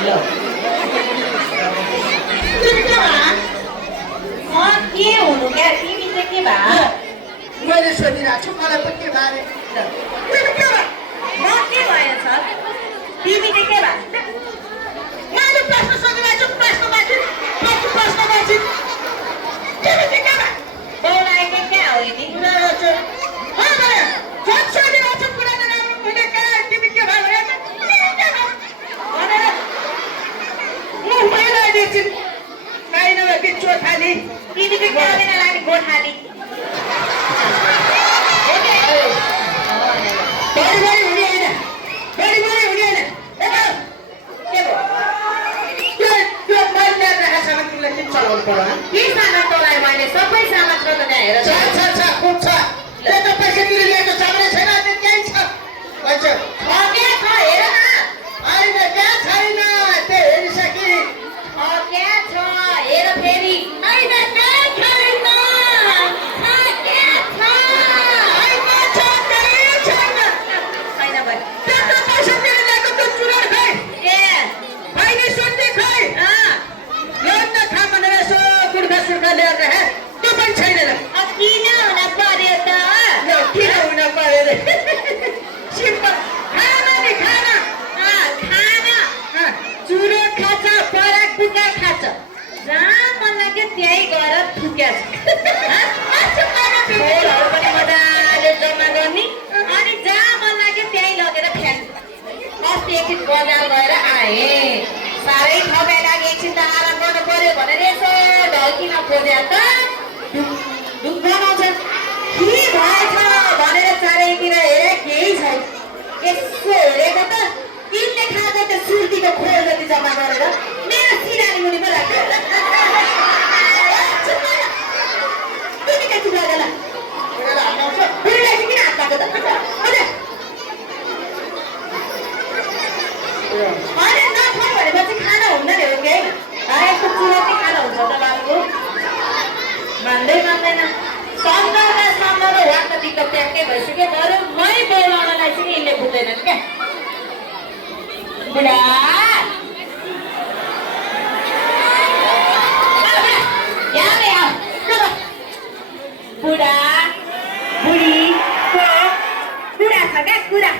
ल के हुनु क्या तिमी चाहिँ के भा मैले सोधिरहेको छु मलाई पनि के बारे म के भएछ तिमी चाहिँ के भा मैले प्रश्न सोधिरहेको छु प्रश्न माथि तिमी चाहिँ के भा बौलाइने क्या हो नि खाली तिमी चाहिँ क्या लाग्ने गोठाली बढी हुने होइन के भयो त्यो मैले राखेको सामान तिमीलाई किन चलाउनु पर्यो के सामान तँलाई मैले सबै सामान त त्यहाँ हेर छ खुब छ त्यो त पैसा तिरेर ल्याएको सामान छैन त्यो त्यहीँ छ भन्छ क्या छ हेर न होइन त्यहाँ छैन त्यो हेरिसके क्या छ हेर फेरि होइन त्यहाँ छैन छैन भने त्यो त पैसा तिरेर ल्याएको त्यो चुरोट खै ए भाइले सोध्ने खै ल्याउन खा भनेर यसो गुर्खा सुर्खा ल्याएर राखे त्यो पनि छैन किन हुन पर्यो त किन हुन पर्यो रे सिम्पल खाना नि खाना खाना चुरोट खान्छ पराक बुका खान्छ जहाँ मन लाग्यो त्यहीँ गएर थुक्याछ खोरहरू पनि मजाले जम्मा गर्ने अनि जहाँ मन लाग्यो त्यहीँ लगेर फ्याँक्नु अस्ति एकछिन बजार गएर आएँ साह्रै ठगाइ लाग्यो एकछिन त आराम गर्नु पर्यो भनेर यसो ढल्किन खोज्या त ढुक बनाउँछ के भएछ भनेर चारैतिर हेरे केही छैन यसो हेरेको त तिनले खाएको त सुर्तीको खोल जति जम्मा गरेर मेरो सिरानी मुनि पो राख्यो तिमी कहाँ चुप लागेला बुढीलाई चाहिँ किन हात पाएको त होइन नखाऊ भनेपछि खाना हुन्न नि हो कि यस्तो चुरोटी खाना हुन्छ त बाबुको मान्दैन सम्झाउँदा वाक्क दिक्क ट्याक्कै भइसक्यो बरु मै बोलाउनलाई चाहिँ यिनले बुझ्दैनन् क्या बुढा बुढा बुढीको कुरा छ क्या कुरा